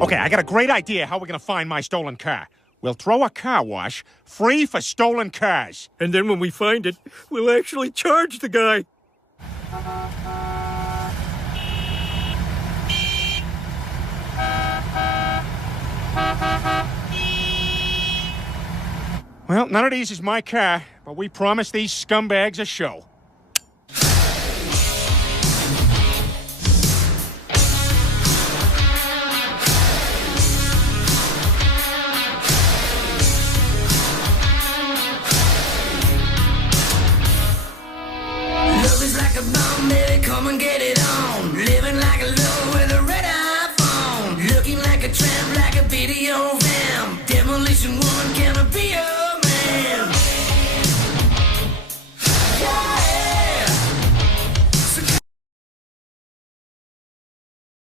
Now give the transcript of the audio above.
Okay, I got a great idea how we're gonna find my stolen car. We'll throw a car wash free for stolen cars. And then when we find it, we'll actually charge the guy. Well, none of these is my car, but we promised these scumbags a show.